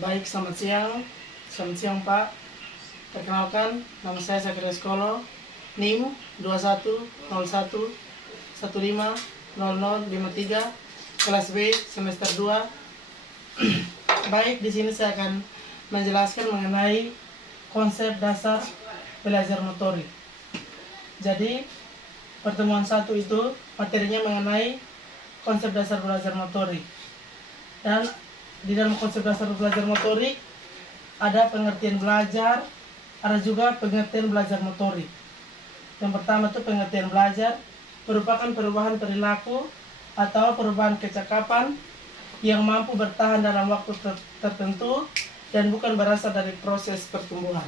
Baik, selamat siang. Selamat siang, Pak. Perkenalkan, nama saya Sakira Skolo, NIM 2101150053, kelas B, semester 2. Baik, di sini saya akan menjelaskan mengenai konsep dasar belajar motorik. Jadi, pertemuan 1 itu materinya mengenai konsep dasar belajar motorik. Dan di dalam konsep dasar belajar motorik ada pengertian belajar, ada juga pengertian belajar motorik. Yang pertama itu pengertian belajar merupakan perubahan perilaku atau perubahan kecakapan yang mampu bertahan dalam waktu tertentu dan bukan berasal dari proses pertumbuhan.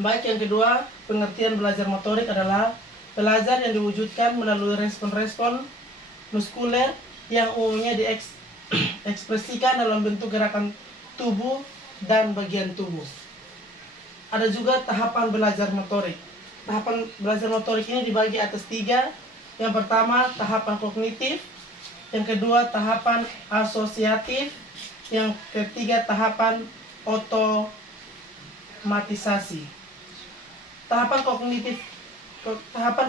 Baik, yang kedua, pengertian belajar motorik adalah belajar yang diwujudkan melalui respon-respon muskuler yang umumnya diekspresikan dalam bentuk gerakan tubuh dan bagian tubuh. Ada juga tahapan belajar motorik. Tahapan belajar motorik ini dibagi atas 3. Yang pertama, tahapan kognitif. Yang kedua, tahapan asosiatif. Yang ketiga, tahapan otomatisasi. Tahapan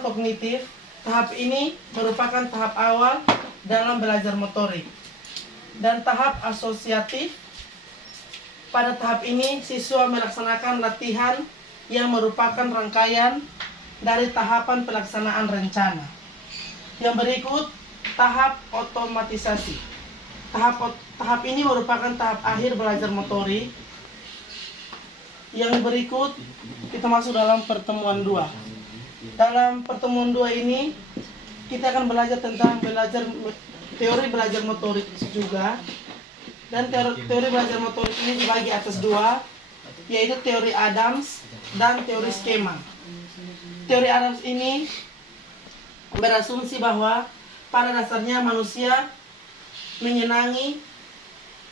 kognitif, tahap ini merupakan tahap awal dalam belajar motorik. Dan tahap asosiatif, pada tahap ini siswa melaksanakan latihan yang merupakan rangkaian dari tahapan pelaksanaan rencana. Yang berikut, tahap otomatisasi. Tahap ini merupakan tahap akhir belajar motorik. Yang berikut, kita masuk dalam pertemuan 2. Dalam pertemuan 2 ini, kita akan belajar tentang teori belajar motorik juga. Dan teori belajar motorik ini dibagi atas 2, yaitu teori Adams dan teori skema. Teori Adams ini berasumsi bahwa pada dasarnya manusia menyenangi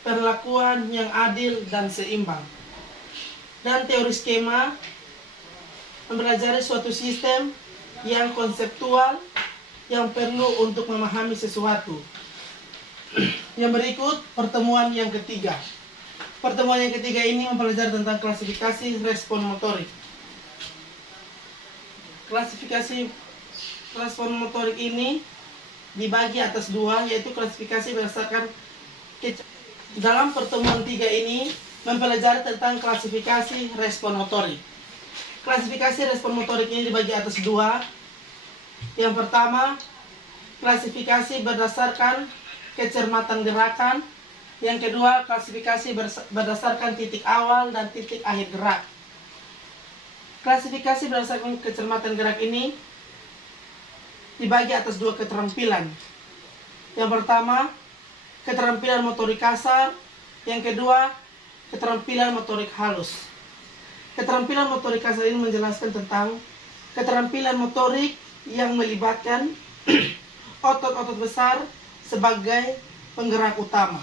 perlakuan yang adil dan seimbang. Dan teori skema mempelajari suatu sistem yang konseptual yang perlu untuk memahami sesuatu. Yang berikut, pertemuan yang ketiga. Pertemuan yang ketiga ini mempelajari tentang klasifikasi respon motorik. Klasifikasi respon motorik ini dibagi atas 2, yaitu klasifikasi berdasarkan dalam pertemuan 3 ini mempelajari tentang klasifikasi respon motorik. Klasifikasi respon motorik ini dibagi atas 2. Yang pertama, klasifikasi berdasarkan kecermatan gerakan. Yang kedua, klasifikasi berdasarkan titik awal dan titik akhir gerak. Klasifikasi berdasarkan kecermatan gerak ini dibagi atas 2 keterampilan. Yang pertama, keterampilan motorik kasar. Yang kedua, keterampilan motorik halus. Keterampilan motorik kasar ini menjelaskan tentang keterampilan motorik yang melibatkan otot-otot besar sebagai penggerak utama.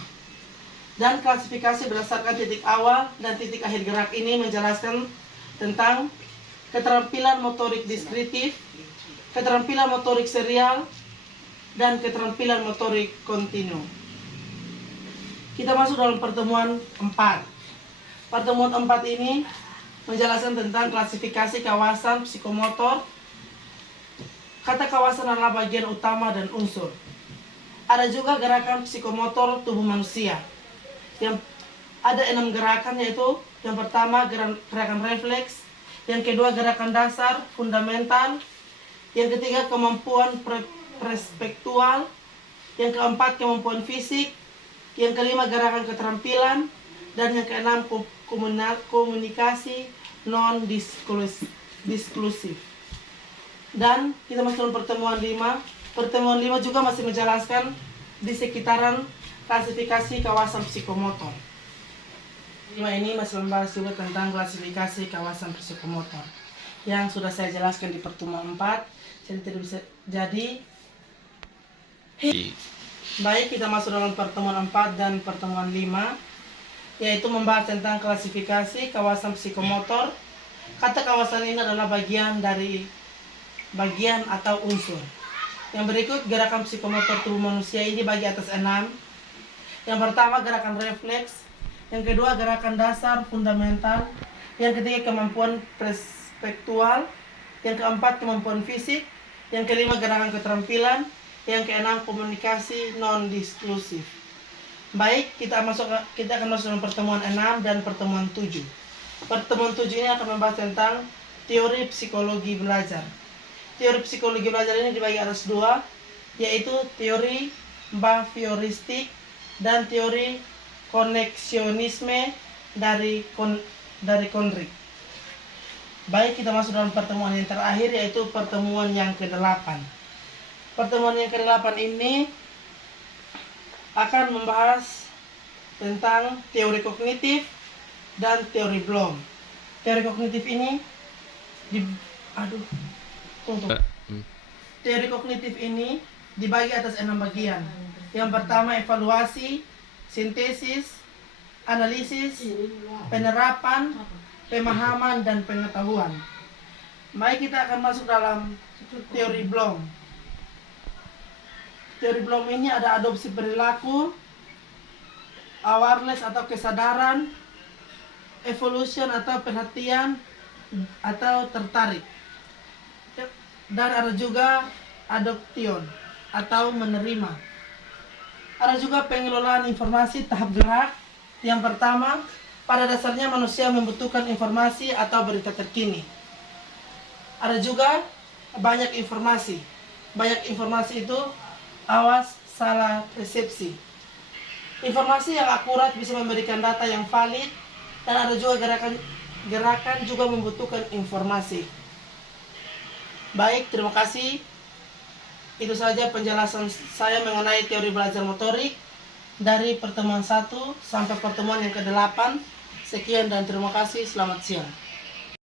Dan klasifikasi berdasarkan titik awal dan titik akhir gerak ini menjelaskan tentang keterampilan motorik diskritif, keterampilan motorik serial, dan keterampilan motorik kontinu. Kita masuk dalam pertemuan 4. Pertemuan 4 ini menjelaskan tentang klasifikasi kawasan psikomotor. Kata kawasan adalah bagian utama dan unsur. Ada juga gerakan psikomotor tubuh manusia. Yang ada 6 gerakan, yaitu yang pertama gerakan refleks, yang kedua gerakan dasar fundamental, yang ketiga kemampuan perspektual, yang keempat kemampuan fisik, yang kelima gerakan keterampilan, dan yang keenam komunikasi non disklusif. Dan kita masuk dalam pertemuan 5. Pertemuan 5 juga masih menjelaskan di sekitaran klasifikasi kawasan psikomotor. 5 ini masih membahas juga tentang klasifikasi kawasan psikomotor yang sudah saya jelaskan di pertemuan 4. Jadi tidak bisa baik, kita masuk dalam pertemuan 4 dan pertemuan 5, yaitu membahas tentang klasifikasi kawasan psikomotor. Kata kawasan ini adalah bagian atau unsur. Yang berikut, gerakan psikomotor tubuh manusia ini bagi atas 6. Yang pertama, gerakan refleks. Yang kedua, gerakan dasar fundamental. Yang ketiga, kemampuan perspektual. Yang keempat, kemampuan fisik. Yang kelima, gerakan keterampilan. Yang keenam, komunikasi non-diskursif. Baik, kita akan masuk dalam pertemuan 6 dan pertemuan 7. Pertemuan 7 ini akan membahas tentang teori psikologi belajar. Teori psikologi belajar ini dibagi atas dua, yaitu teori behavioristik dan teori koneksionisme dari Konrik. Baik, kita masuk dalam pertemuan yang terakhir, yaitu pertemuan yang ke-8. Pertemuan yang ke-8 ini akan membahas tentang teori kognitif dan teori Bloom. Teori kognitif ini Teori kognitif ini dibagi atas 6 bagian. Yang pertama, evaluasi, sintesis, analisis, penerapan, pemahaman, dan pengetahuan. Mari kita akan masuk dalam teori Bloom. Teori Bloom ini ada adopsi perilaku, awareness atau kesadaran, evolution atau perhatian atau tertarik, dan ada juga adoption atau menerima. Ada juga pengelolaan informasi tahap gerak. Yang pertama, pada dasarnya manusia membutuhkan informasi atau berita terkini. Ada juga banyak informasi. Banyak informasi itu awas salah persepsi. Informasi yang akurat bisa memberikan data yang valid, dan ada juga gerakan juga membutuhkan informasi. Baik, terima kasih. Itu saja penjelasan saya mengenai teori belajar motorik dari pertemuan 1 sampai pertemuan yang ke-8. Sekian dan terima kasih. Selamat siang.